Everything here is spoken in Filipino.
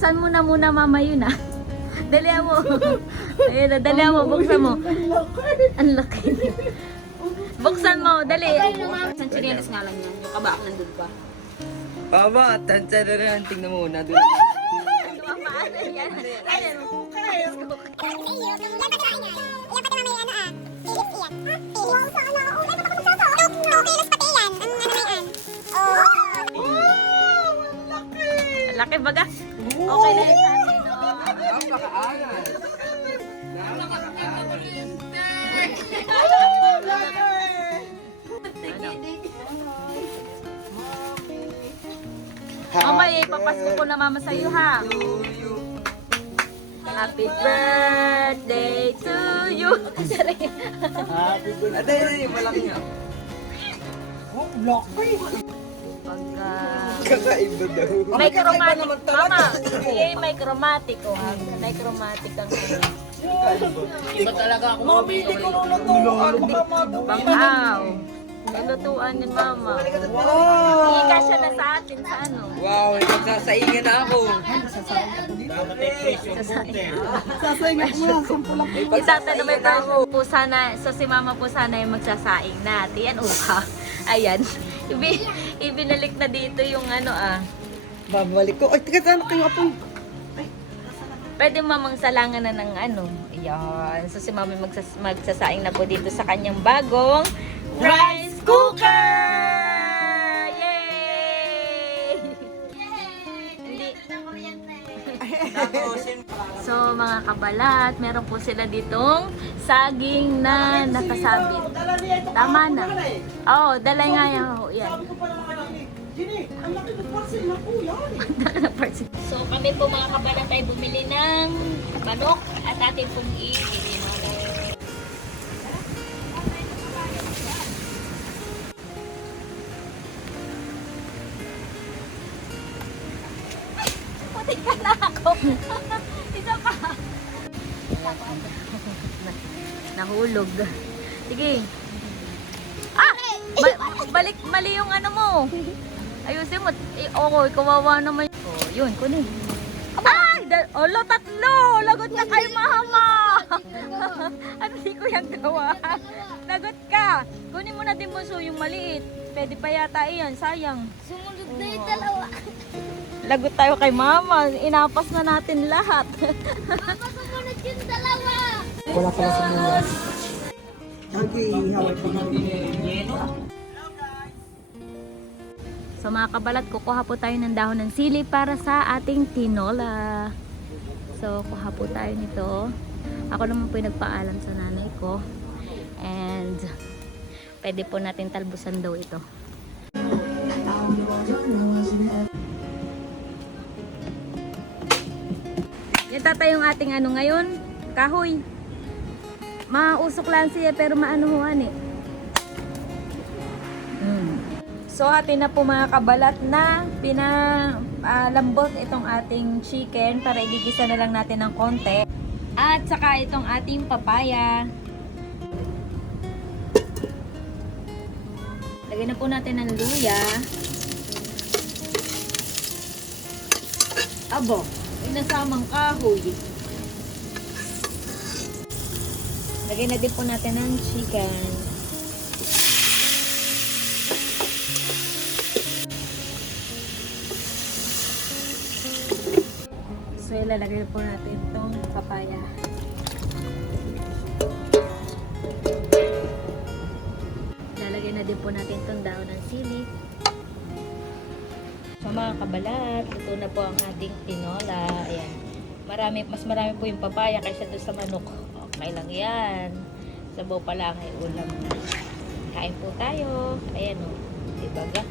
Saan mo na muna mama yun ah? Dalihan mo. Ayun na, dalihan mo, buksan mo. Ang laki. Buksan mo, dali. San chinelas nga lang yan. Yung kabak nandun pa. Baba, tansya na rin. Tingnan mo na. Doon. Paano yan? Laki baga. Okay na yun sa atin. oh. Napakaangas. Mamaya, ipapasko ko na mama sa'yo ha. Happy birthday to you. Sorry. Ate, ate, malaki nga. Pagka... Kakaiba daw. May chromatic. Mama, eh, may chromatic oh. ha. May chromatic ang Iba talaga ako. Mabili ko nung naturuan. Baka Bangaw. Nilutuan ni mama. Wow! Ika siya na sa atin sa ano. Wow, nagsasaingan na ako. Sasayang mo lang, sampu lang. Isata na may po. po sana, so si mama po sana yung magsasaing na. Yan uka. Ayan. Ibi, ibinalik na dito yung ano ah. Babalik ko. Ay, tiga sana kayo apoy. Pwede mamang salangan na ng ano. Ayan. So si mama magsas magsasaing na po dito sa kanyang bagong rice cooker! Yay! Hindi. So mga kabalat, meron po sila ditong saging na nakasabit. Tama na. Oo, oh, dala nga yan. Oh, yan. Gini, ang laki ng parcel na po yan. so kami po mga kabalat ay bumili ng manok at atin pong i-inuman. Puti ka na ako. Isa pa. Nahulog. Sige. Ah! Ba- balik, mali yung ano mo. Ayusin mo. Eh, okay, kawawa naman. Oh, yun, kunin. Ay! Olo, tatlo! Lagot ka kay mama! ano di ko yung gawa? Lagot ka! Kunin mo na din bunso yung maliit. Pwede pa yata iyan, sayang. Sumunod na yung dalawa. Lagot tayo kay mama. Inapas na natin lahat. Sumunod yung dalawa. Wala pala sa mga. So mga kabalat, kukuha po tayo ng dahon ng sili para sa ating tinola. So kuha po tayo nito. Ako naman po yung nagpaalam sa nanay ko. And pwede po natin talbusan daw ito. Yan tatay yung ating ano ngayon, kahoy. Mausok lang siya pero maanuhan eh. Mm. So atin na po mga kabalat na pinalambot itong ating chicken para igigisa na lang natin ng konti. At saka itong ating papaya. Lagyan na po natin ng luya. Abo, inasamang kahoy. Lagyan na din po natin ng chicken. So, ilalagay po natin itong papaya. Lalagay na din po natin itong daon ng sili. Mga kabalat, ito na po ang ating tinola. Ayan. Marami, mas marami po yung papaya kaysa doon sa manok. Okay lang yan. Sabaw pa lang ay ulam na. Kain po tayo. Ayan o. Diba ga?